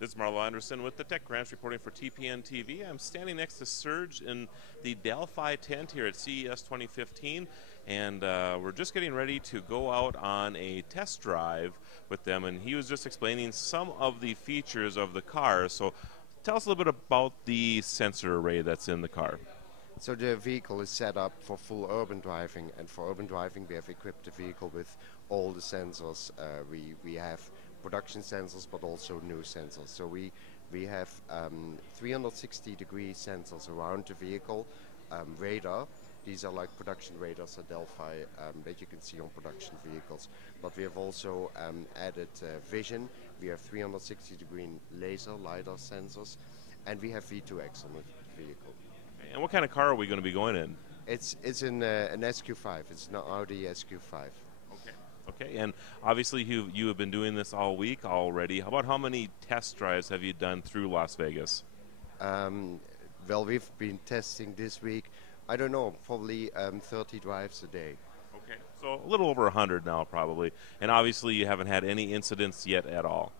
This is Marlo Anderson with the Tech Ranch reporting for TPN TV. I'm standing next to Serge in the Delphi tent here at CES 2015, and we're just getting ready to go out on a test drive with them, and he was just explaining some of the features of the car. So tell us a little bit about the sensor array that's in the car. So the vehicle is set up for full urban driving, and for urban driving we have equipped the vehicle with all the sensors. We have production sensors but also new sensors. So we have 360-degree sensors around the vehicle, radar. These are like production radars at Delphi that you can see on production vehicles. But we have also added vision. We have 360-degree laser LiDAR sensors, and we have V2X on the vehicle. And what kind of car are we going to be going in? It's in an SQ5. It's an Audi SQ5. Okay, and obviously you have been doing this all week already. How many test drives have you done through Las Vegas? Well, we've been testing this week, I don't know, probably 30 drives a day. Okay, so a little over 100 now probably. And obviously you haven't had any incidents yet at all.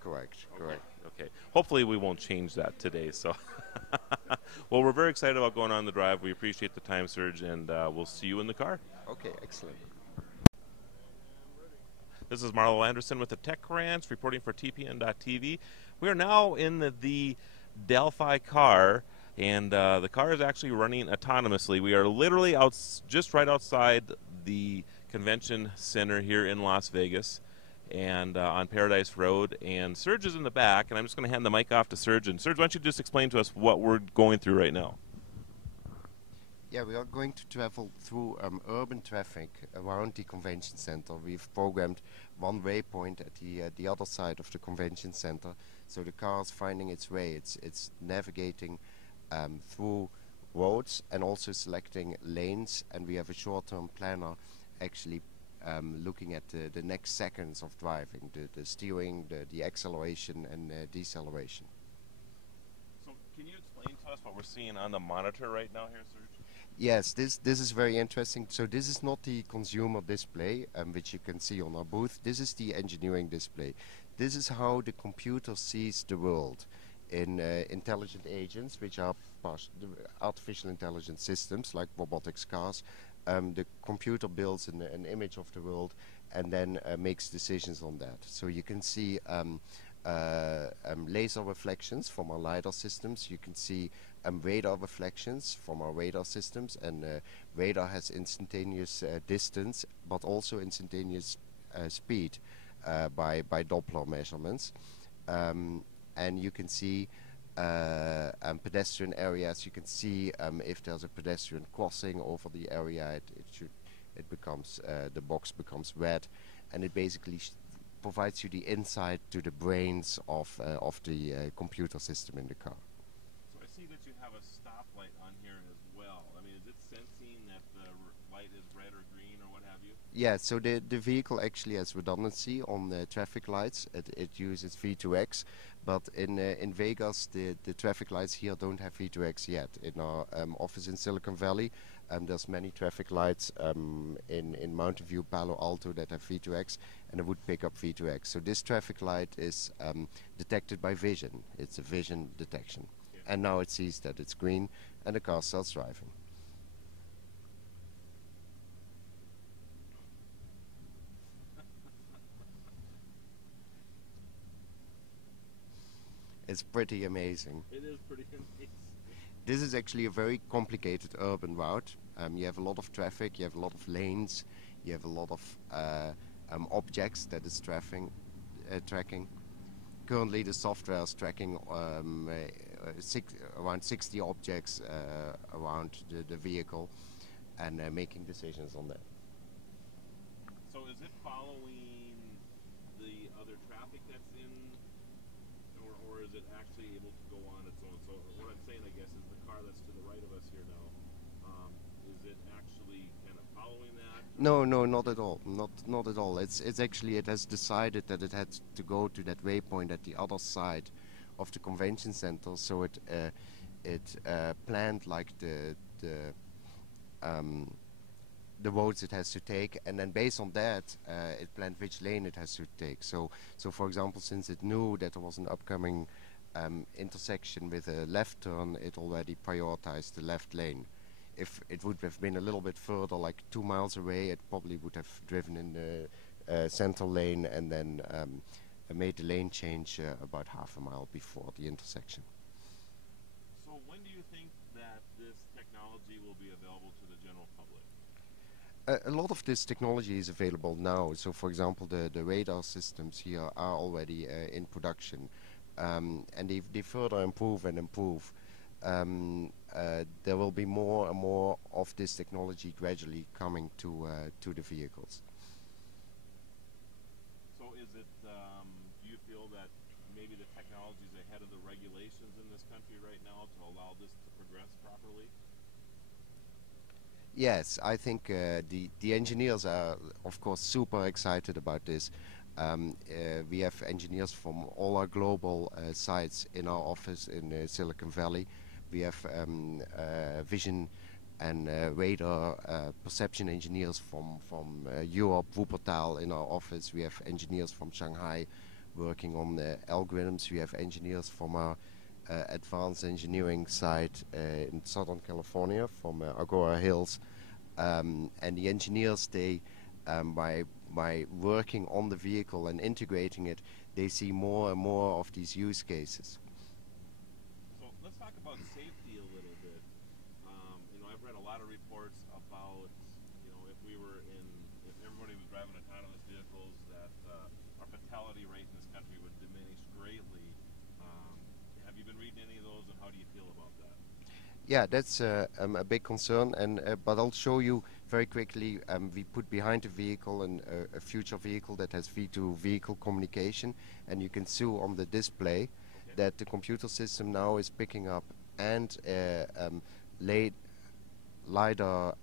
Correct. Okay. Hopefully we won't change that today. So, well, we're very excited about going on the drive. We appreciate the time, Serge, and we'll see you in the car. Okay, excellent. This is Marlo Anderson with the Tech Ranch reporting for TPN.TV. We are now in the Delphi car, and the car is actually running autonomously. We are literally just right outside the convention center here in Las Vegas, and on Paradise Road, and Serge is in the back, and I'm just going to hand the mic off to Serge. And Serge, why don't you just explain to us what we're going through right now? Yeah, we are going to travel through urban traffic around the convention center. We've programmed one waypoint at the other side of the convention center, so the car is finding its way. It's navigating through roads and also selecting lanes, and we have a short-term planner actually looking at the next seconds of driving, the steering, the acceleration and deceleration. So can you explain to us what we're seeing on the monitor right now here, Serge? Yes, this is very interesting. So this is not the consumer display, which you can see on our booth. This is the engineering display. This is how the computer sees the world in intelligent agents, which are artificial intelligence systems like robotics cars. The computer builds an image of the world and then makes decisions on that. So you can see laser reflections from our LiDAR systems. You can see radar reflections from our radar systems, and radar has instantaneous distance but also instantaneous speed by Doppler measurements. And you can see pedestrian areas. You can see if there's a pedestrian crossing over the area, the box becomes red, and it basically provides you the insight to the brains of the computer system in the car. So I see that you have a stoplight on here as well. I mean, is it sensing that the light is red or green or what have you? Yeah, so the vehicle actually has redundancy on the traffic lights. It uses V2X, but in Vegas the traffic lights here don't have V2X yet. In our office in Silicon Valley, there's many traffic lights in Mountain View, Palo Alto that have V2X, and it would pick up V2X. So this traffic light is detected by vision. It's a vision detection. Yeah. And now it sees that it's green and the car starts driving. It's pretty amazing. It is pretty amazing. This is actually a very complicated urban route. You have a lot of traffic, you have a lot of lanes, you have a lot of objects that it's tracking. Currently the software is tracking around 60 objects around the vehicle and making decisions on that. So is it following the other traffic that's in, or is it actually able to go on its own? So what I'm saying, I guess, is the car that's to the right of us here now, is it actually kind of following that? No, not at all. Not at all. It's actually, it has decided that it had to go to that waypoint at the other side of the convention center. So it planned like the the roads it has to take, and then based on that, it planned which lane it has to take. So for example, since it knew that there was an upcoming intersection with a left turn, it already prioritized the left lane. If it would have been a little bit further, like 2 miles away, it probably would have driven in the center lane and then made the lane change about half a mile before the intersection. So when do you think that this technology will be available to the general public? A lot of this technology is available now. So for example, the radar systems here are already in production, and they further improve and improve. There will be more and more of this technology gradually coming to the vehicles. So is it, do you feel that maybe the technology is ahead of the regulations in this country right now to allow this to progress properly? Yes, I think the engineers are, of course, super excited about this. We have engineers from all our global sites in our office in Silicon Valley. We have vision and radar perception engineers from Europe, Wuppertal in our office. We have engineers from Shanghai working on the algorithms. We have engineers from our advanced engineering site in Southern California from Agora Hills. And the engineers, they, by working on the vehicle and integrating it, they see more and more of these use cases. So let's talk about safety a little bit. You know, I've read a lot of reports about, you know, if everybody was driving autonomous vehicles, that our fatality rate in this country would diminish greatly. Have you been reading any of those, and how do you feel about that? Yeah, that's a big concern, and but I'll show you very quickly. We put behind the vehicle a future vehicle that has vehicle communication, and you can see on the display that the computer system now is picking up and LiDAR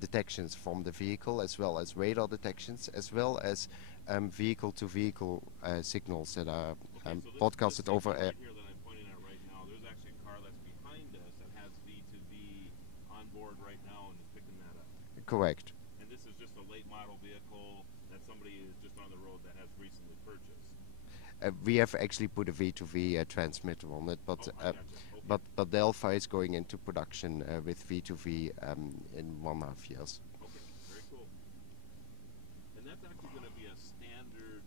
detections from the vehicle, as well as radar detections, as well as vehicle-to-vehicle signals that are broadcasted over air. Here that I'm pointing at right now, there's actually a car that's behind us that has V2V on board right now and is picking that up. Correct. And this is just a late model vehicle that somebody is just on the road that has recently purchased. We have actually put a V2V transmitter on it, but but Delphi is going into production with V2V in 1.5 years. Okay, very cool. And that's actually going to be a standard.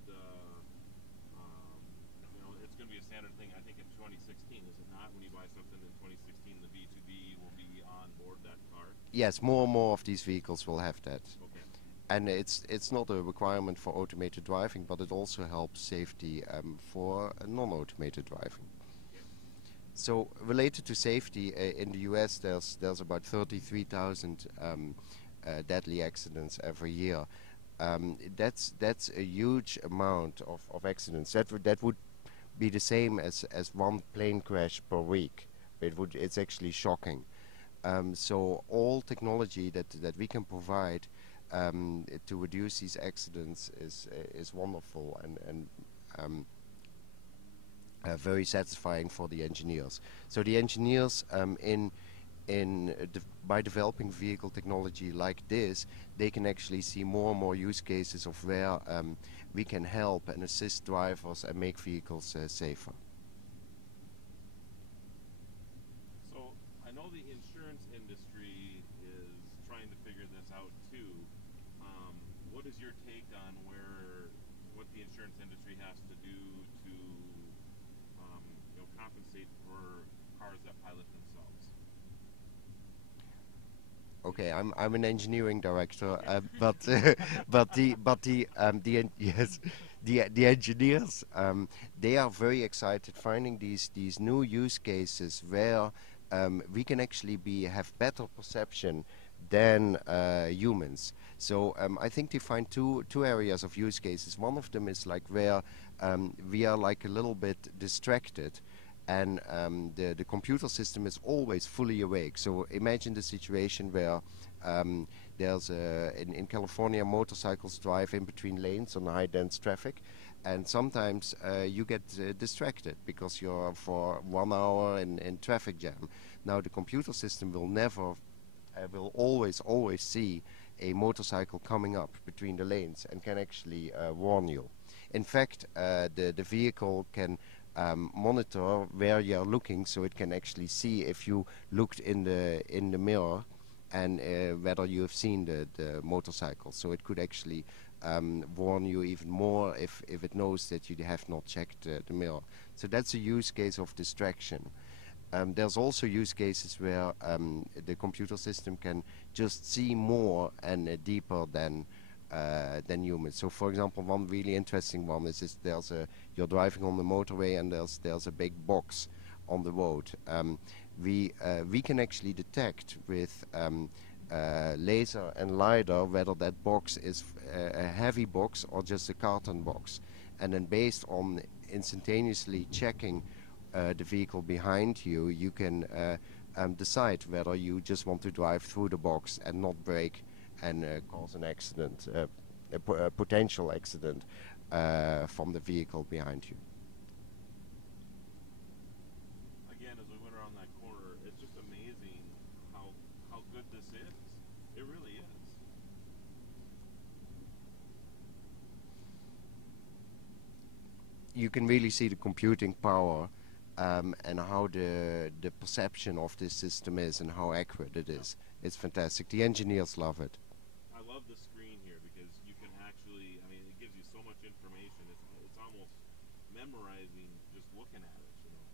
You know, it's going to be a standard thing. I think in 2016, is it not? When you buy something in 2016, the V2V will be on board that car. Yes, more and more of these vehicles will have that. Okay. And it's not a requirement for automated driving, but it also helps safety for non-automated driving. So related to safety, in the US there's about 33,000 deadly accidents every year. That's a huge amount of accidents. That would be the same as one plane crash per week. It's actually shocking. So all technology that we can provide to reduce these accidents is wonderful and very satisfying for the engineers. So the engineers by developing vehicle technology like this, they can actually see more and more use cases of where we can help and assist drivers and make vehicles safer. So I know the insurance industry is trying to figure this out too. What is your take on what the insurance industry has to do to compensate for cars that pilot themselves? Okay, I'm an engineering director, but the engineers they are very excited finding these new use cases where we can actually have better perception than humans. So I think they find two areas of use cases. One of them is like where we are like a little bit distracted, and the computer system is always fully awake. So imagine the situation where there's in California, motorcycles drive in between lanes on high dense traffic, and sometimes you get distracted because you're for 1 hour in traffic jam. Now the computer system will always see a motorcycle coming up between the lanes and can actually warn you. In fact, the vehicle can monitor where you're looking, so it can actually see if you looked in the mirror and whether you have seen the motorcycle. So it could actually warn you even more if it knows that you have not checked the mirror. So that's a use case of distraction. There's also use cases where the computer system can just see more and deeper than humans. So, for example, one really interesting one is you're driving on the motorway and there's a big box on the road. We can actually detect with laser and LiDAR whether that box is a heavy box or just a carton box, and then based on instantaneously checking the vehicle behind you, you can decide whether you just want to drive through the box and not brake and cause an accident, a potential accident from the vehicle behind you. Again, as we went around that corner, it's just amazing how good this is. It really is. You can really see the computing power and how the perception of this system is and how accurate it is. It's fantastic. The engineers love it. I love the screen here because you can actually, I mean, it gives you so much information. It's almost memorizing just looking at it, you know.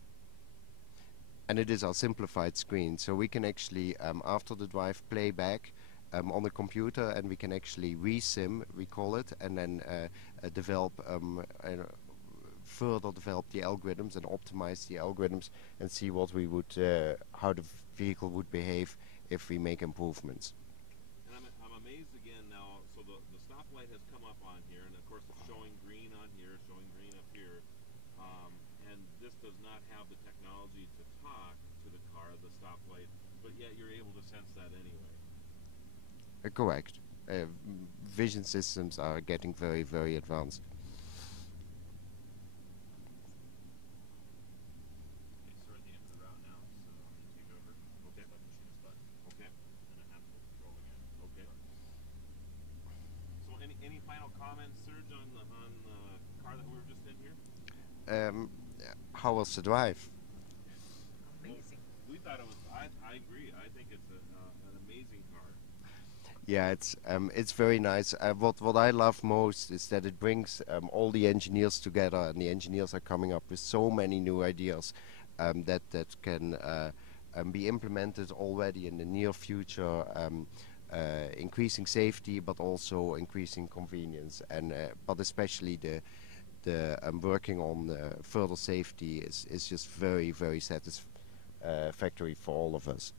And it is our simplified screen, so we can actually, after the drive, play back on the computer, and we can actually re-sim, we call it, and then further develop the algorithms and optimize the algorithms and see what we would, how the vehicle would behave if we make improvements. And I'm amazed again now, so the stoplight has come up on here, and of course it's showing green on here, showing green up here, and this does not have the technology to talk to the car, the stoplight, but yet you're able to sense that anyway. Correct. Vision systems are getting very, very advanced. Any final comments, Serge, on the car that we were just in here? How was the drive? Amazing. Well, we thought it was. I agree. I think it's an amazing car. Yeah, it's very nice. What I love most is that it brings all the engineers together, and the engineers are coming up with so many new ideas that can be implemented already in the near future. Increasing safety, but also increasing convenience, and but especially the working on further safety is just very, very satisfactory for all of us.